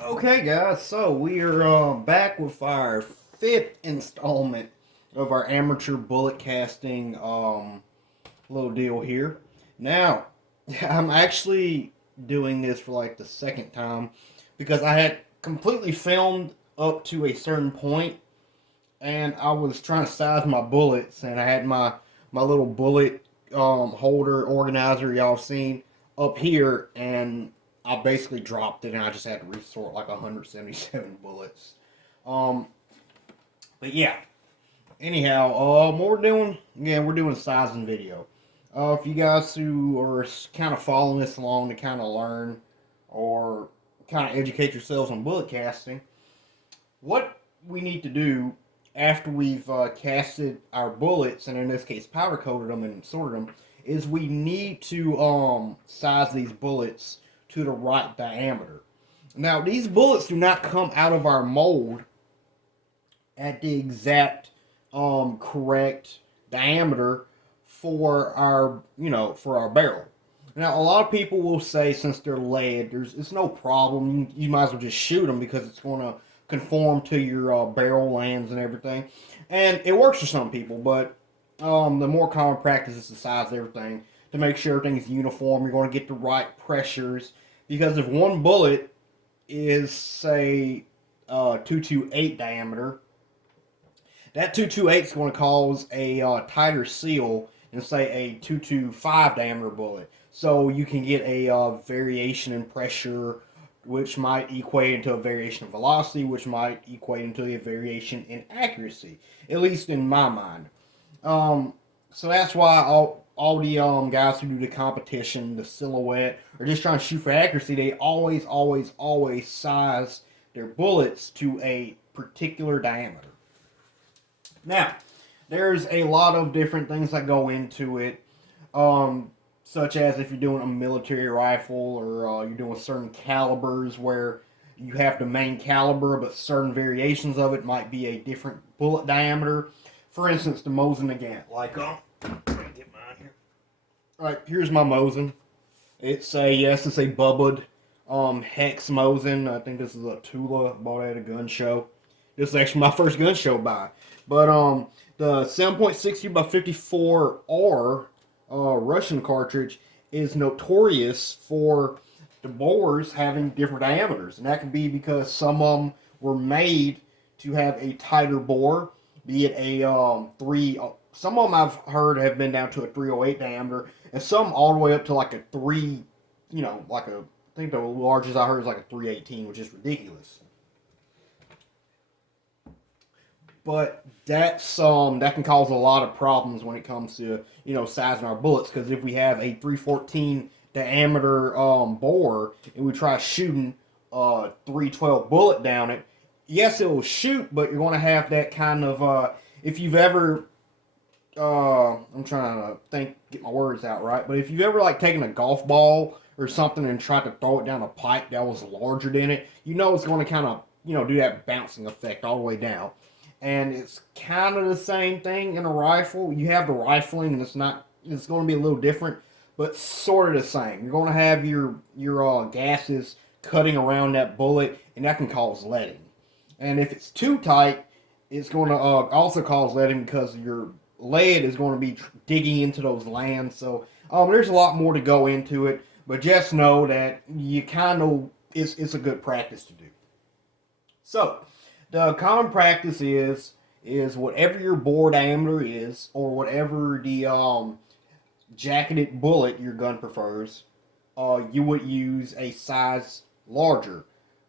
Okay, guys, so we are back with our fifth installment of our amateur bullet casting little deal here. Now, I'm actually doing this for like the second time because I had completely filmed up to a certain point and I was trying to size my bullets and I had my little bullet holder organizer y'all seen up here and I basically dropped it and I just had to resort like 177 bullets. Um, but yeah. Anyhow, what we're doing? Yeah, we're doing a sizing video. If you guys who are kind of following this along to kind of learn or kind of educate yourselves on bullet casting, what we need to do after we've casted our bullets, and in this case powder coated them and sorted them, is we need to size these bullets to the right diameter. Now, these bullets do not come out of our mold at the exact correct diameter for our for our barrel. Now, a lot of people will say since they're lead, it's no problem. You might as well just shoot them because it's going to conform to your barrel lands and everything, and it works for some people. But the more common practice is to size everything to make sure everything's uniform. You're going to get the right pressures because if one bullet is say 228 diameter, that 228 is going to cause a tighter seal than say a 225 diameter bullet. So you can get a variation in pressure, which might equate into a variation in velocity, which might equate into a variation in accuracy, at least in my mind. So that's why all the guys who do the competition, the silhouette, or just trying to shoot for accuracy, they always size their bullets to a particular diameter. Now, there's a lot of different things that go into it, such as if you're doing a military rifle or you're doing certain calibers where you have the main caliber, but certain variations of it might be a different bullet diameter. For instance, the Mosin again. Like, let me get mine here. All right, here's my Mosin. It's a bubbed hex Mosin. I think this is a Tula. Bought at a gun show. This is actually my first gun show buy. But the 7.60 by 54R Russian cartridge is notorious for the bores having different diameters, and that can be because some of them were made to have a tighter bore, be it a three. Some of them I've heard have been down to a 308 diameter, and some all the way up to like a three. Like a I think the largest I heard is like a 318, which is ridiculous. But that can cause a lot of problems when it comes to sizing our bullets because if we have a 314 diameter bore and we try shooting a 312 bullet down it, yes, it will shoot, but you're going to have that kind of if you've ever I'm trying to get my words out right, but if you've ever like taken a golf ball or something and tried to throw it down a pipe that was larger than it, it's going to kind of do that bouncing effect all the way down. And it's kind of the same thing in a rifle. You have the rifling, and it's going to be a little different, but sort of the same. You're going to have your gases cutting around that bullet, and that can cause leading. And if it's too tight, it's going to also cause leading because your lead is going to be digging into those lands. So there's a lot more to go into it, but just know that you kind of it's a good practice to do. So the common practice is whatever your bore diameter is, or whatever the jacketed bullet your gun prefers, you would use a size larger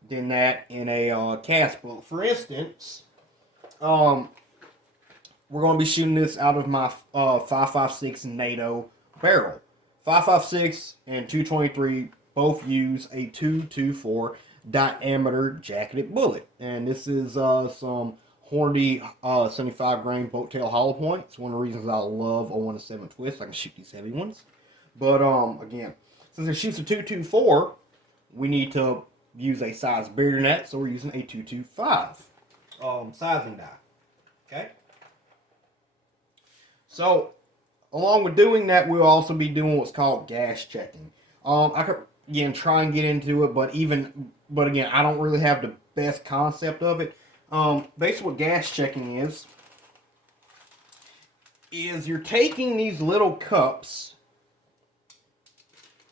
than that in a cast bullet. For instance, we're going to be shooting this out of my 5.56 NATO barrel. 5.56 and 223 both use a 224 diameter jacketed bullet, and this is some Hornady 75 grain boat tail hollow point. It's one of the reasons I love 017 twist. I can shoot these heavy ones, but again, since it shoots a 224, we need to use a size bigger than that, so we're using a 225 sizing die. Okay, so along with doing that, we'll also be doing what's called gas checking. I could again try and get into it, but even but again, I don't really have the best concept of it. Basically what gas checking is you're taking these little cups.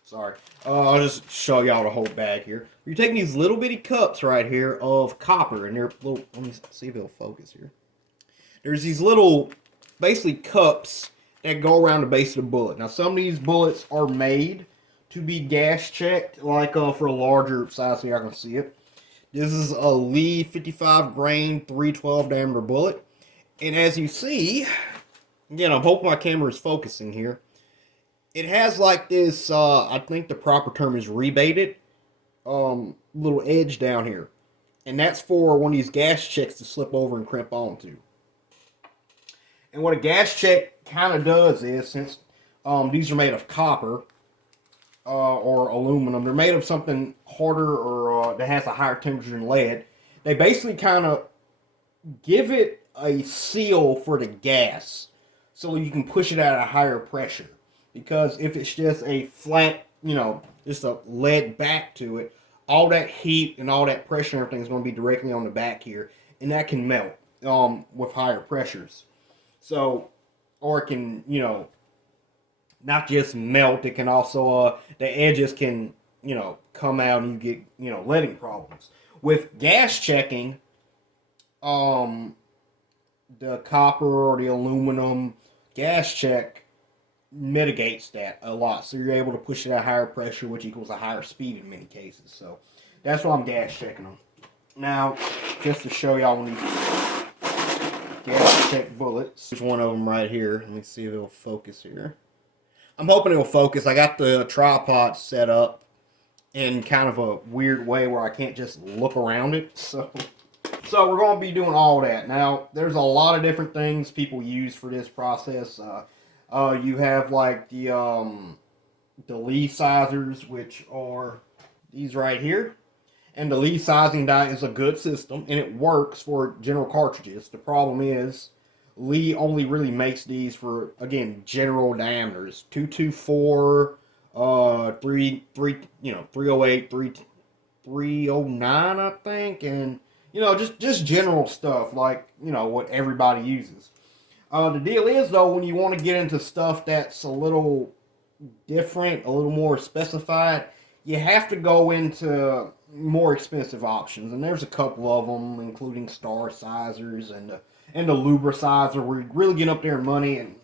Sorry. I'll just show y'all the whole bag here. You're taking these little bitty cups right here of copper, and they're little. Let me see if it'll focus here. There's these little, basically cups that go around the base of the bullet. Now, some of these bullets are made to be gas checked, like for a larger size, so y'all can see it. This is a Lee 55 grain 312 diameter bullet, and as you see, again, I'm hoping my camera is focusing here. It has like this, I think the proper term is rebated, little edge down here. And that's for one of these gas checks to slip over and crimp onto. And what a gas check kind of does is, since these are made of copper or aluminum, they're made of something harder or that has a higher temperature than lead. They basically kind of give it a seal for the gas so you can push it at a higher pressure. Because if it's just a flat, just a lead back to it, all that heat and all that pressure and everything is going to be directly on the back here. And that can melt with higher pressures. So, or it can, not just melt, it can also, the edges can, come out and you get, leading problems. With gas checking, the copper or the aluminum gas check mitigates that a lot, so you're able to push it at higher pressure, which equals a higher speed in many cases. So that's why I'm gas checking them. Now, just to show y'all these gas check bullets, there's one of them right here. Let me see if it'll focus here. I'm hoping it'll focus. I got the tripod set up in kind of a weird way where I can't just look around it. So we're going to be doing all that. Now, there's a lot of different things people use for this process. You have like the Lee sizers, which are these right here. And the Lee sizing die is a good system, and it works for general cartridges. The problem is, Lee only really makes these for, again, general diameters. 224, 308, 309, I think, and, just general stuff like, what everybody uses. The deal is, though, when you want to get into stuff that's a little different, a little more specified, you have to go into more expensive options. And there's a couple of them, including Star Sizers and the Lubra Sizer, where you really get up there in money. And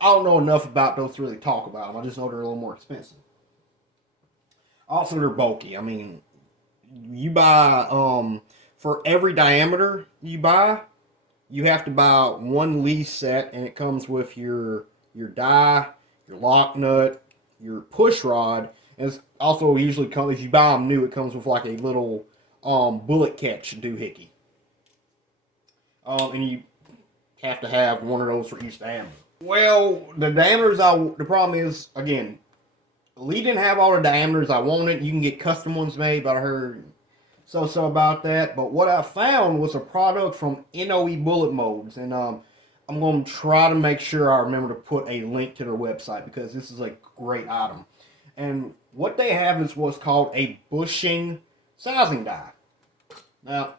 I don't know enough about those to really talk about them. I just know they're a little more expensive. Also, they're bulky. I mean, you buy, for every diameter you buy, you have to buy one Lee set, and it comes with your die, your lock nut, your push rod, and it's also usually comes, if you buy them new, it comes with like a little bullet catch doohickey. And you have to have one of those for each diameter. Well, the diameters, the problem is, again, Lee didn't have all the diameters I wanted. You can get custom ones made, but I heard so about that. But what I found was a product from NOE Bullet Molds, and I'm going to try to make sure I remember to put a link to their website, because this is a great item. And what they have is what's called a bushing sizing die. Now,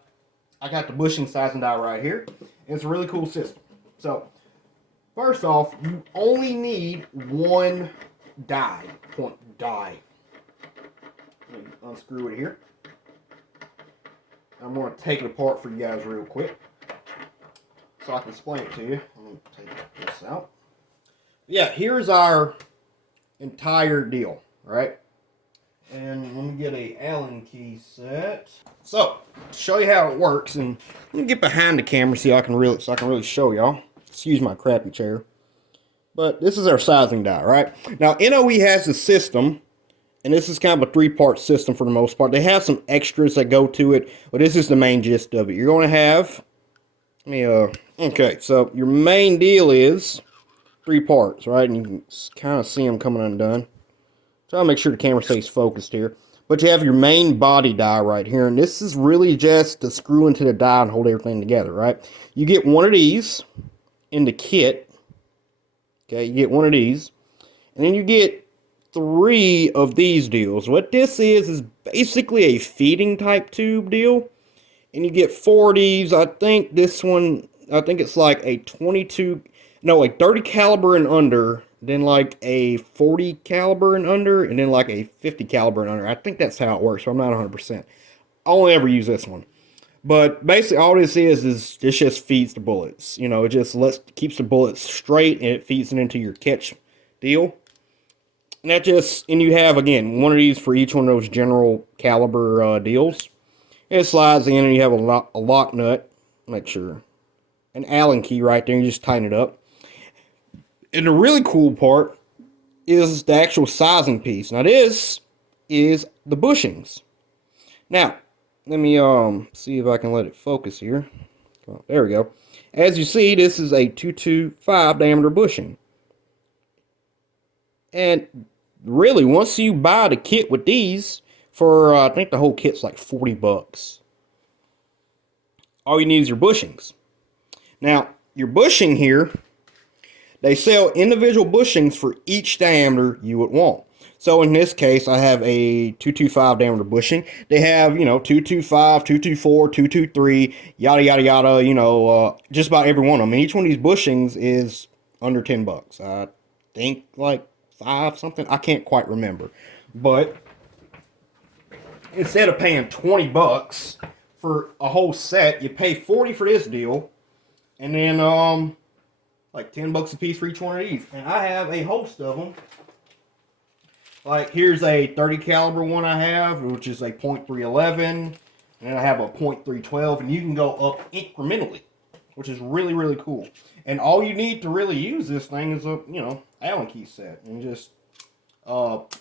I got the bushing sizing die right here. It's a really cool system. So, first off, you only need one point die. Let me unscrew it here. I'm going to take it apart for you guys real quick, so I can explain it to you. Let me take this out. Yeah, here's our entire deal, right? And let me get a Allen key set. So, to show you how it works, and let me get behind the camera so I can really show y'all. Excuse my crappy chair. But this is our sizing die, right? Now, NOE has a system, and this is kind of a three-part system for the most part. They have some extras that go to it, but this is the main gist of it. You're going to have, okay, so your main deal is three parts, right? And you can kind of see them coming undone. Try to make sure the camera stays focused here. But you have your main body die right here, and this is really just to screw into the die and hold everything together, right? You get one of these in the kit. Okay, you get one of these, and then you get 3 of these deals. What this is basically a feeding type tube deal. And you get 4 of these. I think this one, I think it's like a 22, no, like 30 caliber and under, then like a 40 caliber and under, and then like a 50 caliber and under. I think that's how it works, so I'm not 100%. I only ever use this one. But basically all this is this just feeds the bullets. You know, it just keeps the bullets straight, and it feeds it into your catch deal. And that just, and you have, again, one of these for each one of those general caliber deals. It slides in, and you have a lock nut. Make sure. An Allen key right there, and you just tighten it up. And the really cool part is the actual sizing piece. Now this is the bushings. Now, let me see if I can let it focus here. Oh, there we go. As you see, this is a 225 diameter bushing. And really, once you buy the kit with these, for I think the whole kit's like $40. All you need is your bushings. Now, your bushing here, they sell individual bushings for each diameter you would want. So in this case, I have a 225 diameter bushing. They have, 225, 224, 223, yada, yada, yada, just about every one of them. And each one of these bushings is under $10. I think like 5 something. I can't quite remember. But instead of paying $20 for a whole set, you pay $40 for this deal. And then, like $10 a piece for each one of these. And I have a host of them. Like, here's a 30 caliber one I have, which is a .311, and then I have a .312, and you can go up incrementally, which is really, really cool. And all you need to really use this thing is a, Allen key set, and just pop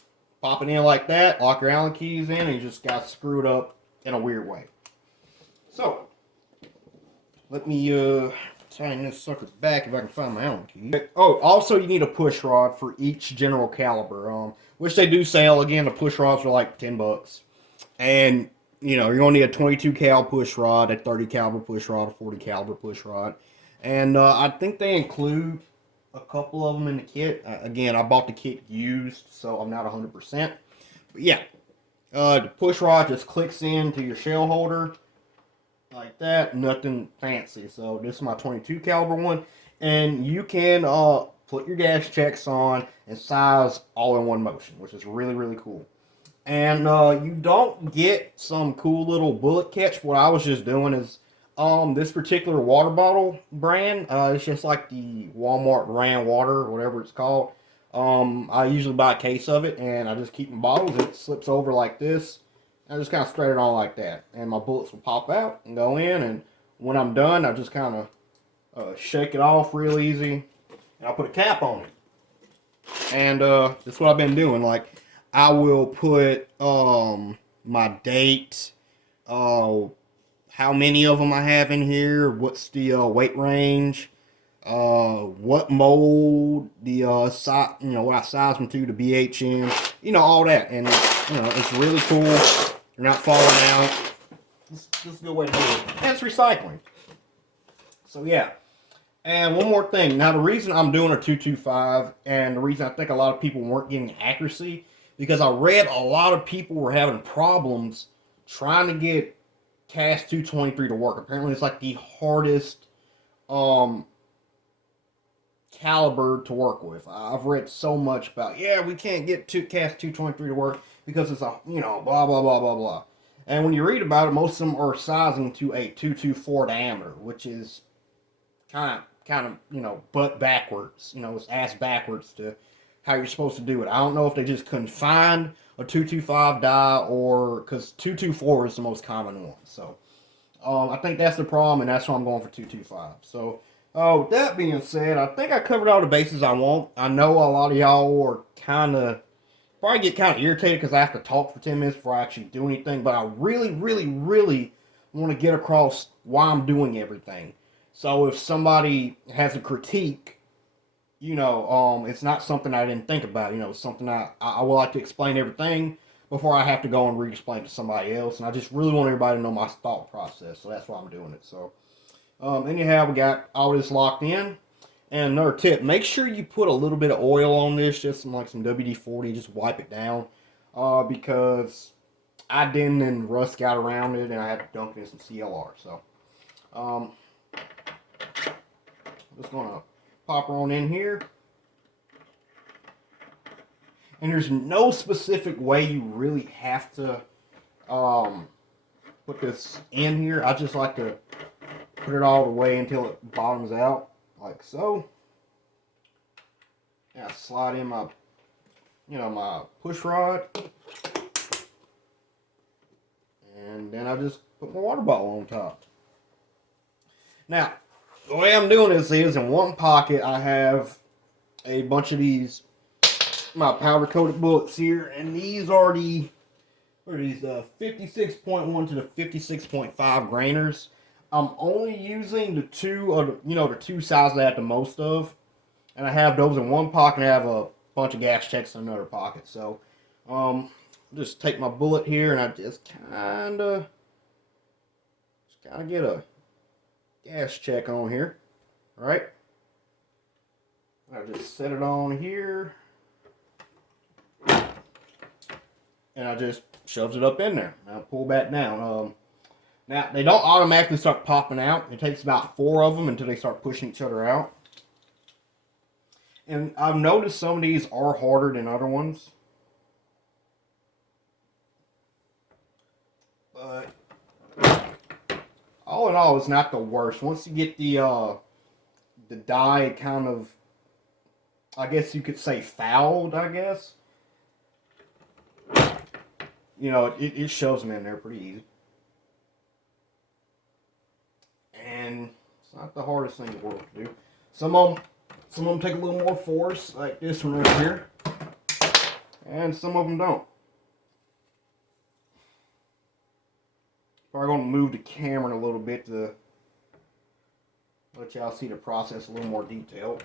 it in like that, lock your Allen keys in, and you just got screwed up in a weird way. So, let me tighten this sucker back if I can find my Allen key. Oh, also you need a push rod for each general caliber, which they do sell. Again, the push rods are like $10. And, you're going to need a 22 cal push rod, a 30 caliber push rod, a 40 caliber push rod. And I think they include a couple of them in the kit. Again, I bought the kit used, so I'm not 100%. But yeah, the push rod just clicks into your shell holder. Like that, nothing fancy. So this is my 22 caliber one, and you can put your gas checks on and size all in one motion, which is really, really cool. And you don't get some cool little bullet catch. What I was just doing is this particular water bottle brand, it's just like the Walmart brand water or whatever it's called. I usually buy a case of it, and I just keep my bottles. It slips over like this. I just kind of spread it on like that, and my bullets will pop out and go in, and when I'm done, I just kind of shake it off real easy, and I'll put a cap on it. And that's what I've been doing. Like, I will put my date, how many of them I have in here, what's the weight range, what mold, the size, what I size them to, the BHM, all that, and it's really cool. You're not falling out. This is a good way to do it. And it's recycling. So yeah. And one more thing. Now the reason I'm doing a 225, and the reason I think a lot of people weren't getting accuracy, because I read a lot of people were having problems trying to get cast 223 to work. Apparently it's like the hardest caliber to work with. I've read so much about, we can't get cast 223 to work because it's a, blah, blah, blah, blah, blah. And when you read about it, most of them are sizing to a 224 diameter, which is kind of, butt backwards. It's ass backwards to how you're supposed to do it. I don't know if they just couldn't find a 225 die, or because 224 is the most common one. So, I think that's the problem, and that's why I'm going for 225. So, with that being said, I think I covered all the bases I want. I know a lot of y'all are probably get kind of irritated because I have to talk for 10 minutes before I actually do anything, but I really, really, really want to get across why I'm doing everything. So if somebody has a critique, it's not something I didn't think about. It's something I would like to explain everything before I have to go and re-explain to somebody else. And I just really want everybody to know my thought process. So that's why I'm doing it. So anyhow, we got all this locked in. And another tip, make sure you put a little bit of oil on this, just some WD-40, just wipe it down. Because I didn't and rust got around it and I had to dunk it in some CLR. So, I'm just going to pop her on in here. And there's no specific way you really have to put this in here. I just like to put it all the way until it bottoms out, like so. And I slide in my, my push rod. And then I just put my water bottle on top. Now, the way I'm doing this is in one pocket I have a bunch of these, my powder coated bullets here, and these are the, what are these, 56.1 to the 56.5 grainers. I'm only using the two, the two sizes I have the most of, and I have those in one pocket, and I have a bunch of gas checks in another pocket. So, just take my bullet here, and I just kind of get a gas check on here, right? I just set it on here, and I just shoves it up in there. Now pull back down. Now they don't automatically start popping out. It takes about 4 of them until they start pushing each other out. And I've noticed some of these are harder than other ones. But all in all, it's not the worst. Once you get the die kind of, I guess you could say, fouled, I guess. It shoves them in there pretty easy. And it's not the hardest thing in the world to do. Some of them take a little more force, like this one right here. And some of them don't. Probably going to move the camera a little bit to let y'all see the process a little more detailed.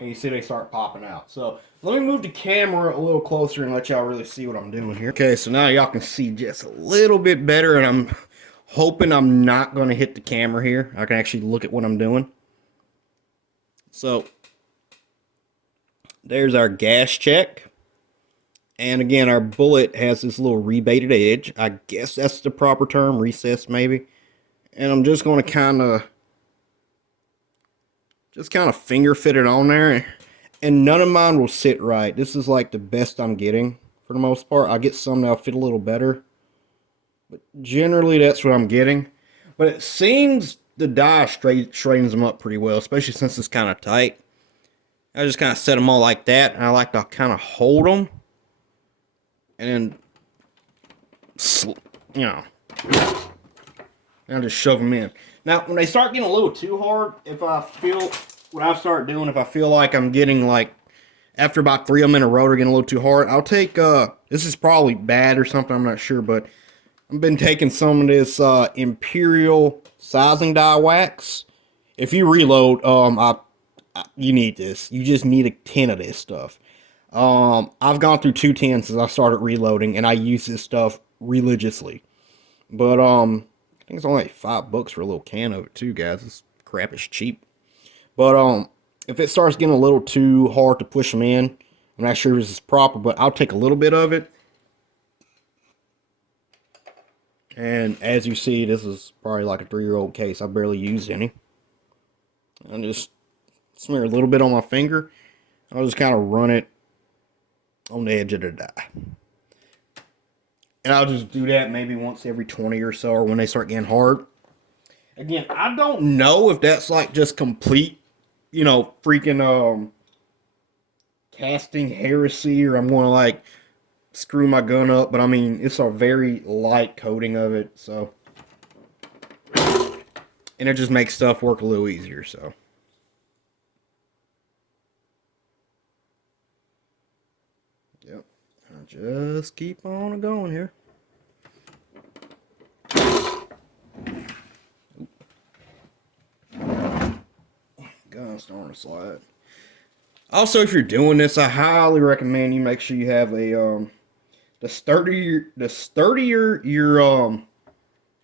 And you see they start popping out. So let me move the camera a little closer and let y'all really see what I'm doing here. Okay, so now y'all can see just a little bit better, and I'm hoping I'm not going to hit the camera here. I can actually look at what I'm doing. So there's our gas check. And again, our bullet has this little rebated edge. I guess that's the proper term, recessed maybe. And I'm just going to kind of finger fit it on there. And none of mine will sit right. This is like the best I'm getting for the most part. I'll get some that'll fit a little better. But generally, that's what I'm getting. But it seems the die straightens them up pretty well, especially since it's kind of tight. I just kind of set them all like that. And I like to kind of hold them. And then, and just shove them in. Now, when they start getting a little too hard, if I feel like I'm getting after about 3 of them in a row are getting a little too hard, I'll take, this is probably bad or something, I'm not sure, but I've been taking some of this Imperial sizing die wax. If you reload, you need this. You just need a 10 of this stuff. I've gone through 2 tins since I started reloading, and I use this stuff religiously. But, I think it's only $5 for a little can of it too, guys. This crap is cheap. But, if it starts getting a little too hard to push them in, I'm not sure if this is proper, but I'll take a little bit of it. And as you see, this is probably like a 3-year-old case. I barely used any. I'll just smear a little bit on my finger. I'll just kind of run it on the edge of the die. And I'll just do that maybe once every 20 or so, or when they start getting hard. Again, I don't know if that's like just complete, freaking casting heresy, or I'm going to like screw my gun up, but I mean, it's a very light coating of it, so. And it just makes stuff work a little easier, so. Yep. I'll just keep on going here. Gun's starting to slide. Also, if you're doing this, I highly recommend you make sure you have a the sturdier your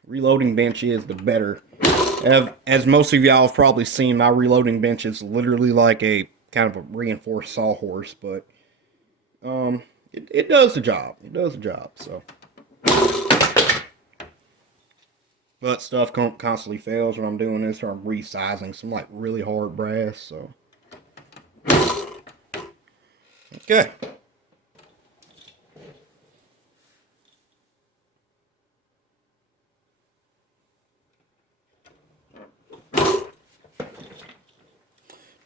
reloading bench is, the better. As most of y'all have probably seen, my reloading bench is literally like a kind of a reinforced sawhorse, but it does the job. It does the job. So, but stuff constantly fails when I'm doing this, or I'm resizing some like really hard brass. So, okay.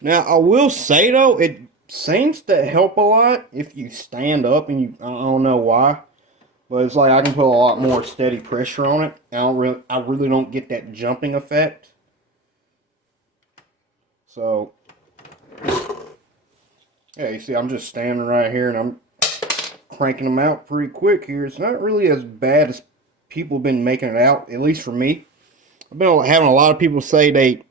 Now, I will say though, it seems to help a lot if you stand up, and I don't know why, but it's like I can put a lot more steady pressure on it. I really don't get that jumping effect. So, yeah, you see, I'm just standing right here, and I'm cranking them out pretty quick here. It's not really as bad as people have been making it out, at least for me. I've been having a lot of people say they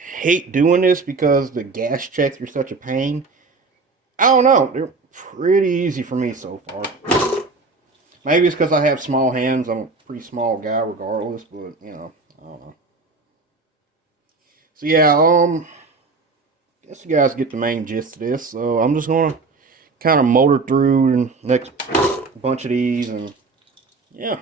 hate doing this because the gas checks are such a pain. I don't know. They're pretty easy for me so far. Maybe it's because I have small hands. I'm a pretty small guy regardless, but, you know, I don't know. So, yeah, guess you guys get the main gist of this. So, I'm just going to kind of motor through the next bunch of these, and, yeah.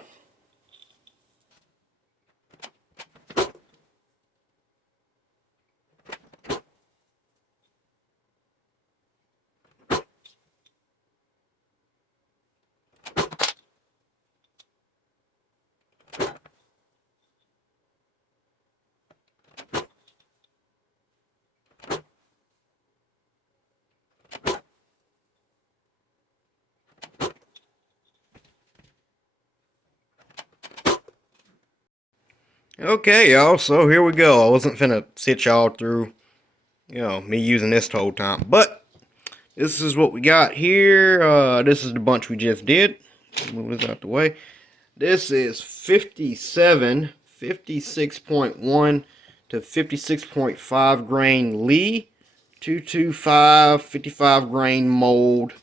Okay, y'all, so here we go. I wasn't finna sit y'all through, me using this the whole time, but this is what we got here. This is the bunch we just did. Move this out the way. This is 57, 56.1 to 56.5 grain Lee, 225, 55 grain mold.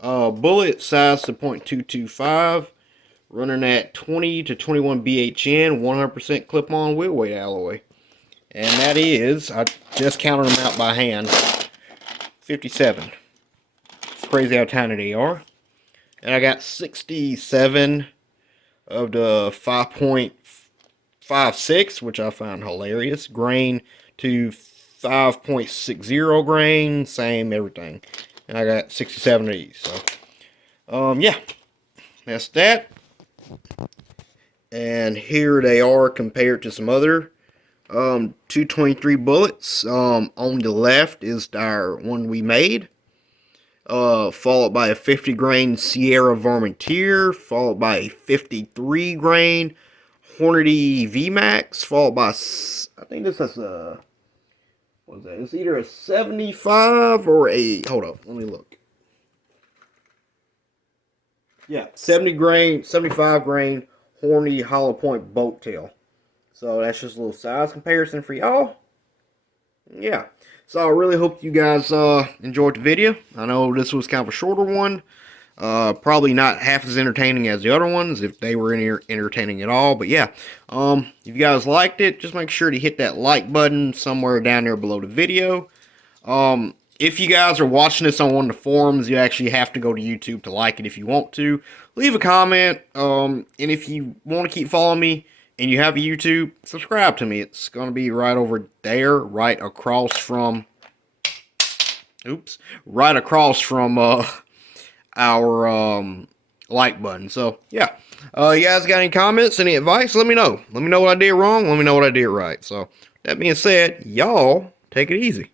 Bullet size to .225. Running at 20 to 21 BHN, 100% clip-on wheel weight alloy. And that is, I just counted them out by hand, 57. It's crazy how tiny they are. And I got 67 of the 5.56, which I found hilarious. Grain to 5.60 grain, same everything. And I got 67 of these. So, yeah, that's that. And here they are compared to some other 223 bullets. On the left is our one we made, followed by a 50 grain Sierra Varmintier, followed by a 53 grain Hornady VMAX, followed by, I think this is a, what is that? It's either a 75 or a, hold up, let me look. Yeah, 70 grain, 75 grain Horny hollow point boat tail. So that's just a little size comparison for y'all. Yeah. So I really hope you guys enjoyed the video. I know this was kind of a shorter one. Probably not half as entertaining as the other ones, if they were entertaining at all. But yeah, if you guys liked it, just make sure to hit that like button somewhere down there below the video. If you guys are watching this on one of the forums, you actually have to go to YouTube to like it if you want to. Leave a comment, and if you want to keep following me and you have a YouTube, subscribe to me. It's going to be right over there, right across from our like button. So, yeah. You guys got any comments, any advice? Let me know. Let me know what I did wrong. Let me know what I did right. So, that being said, y'all take it easy.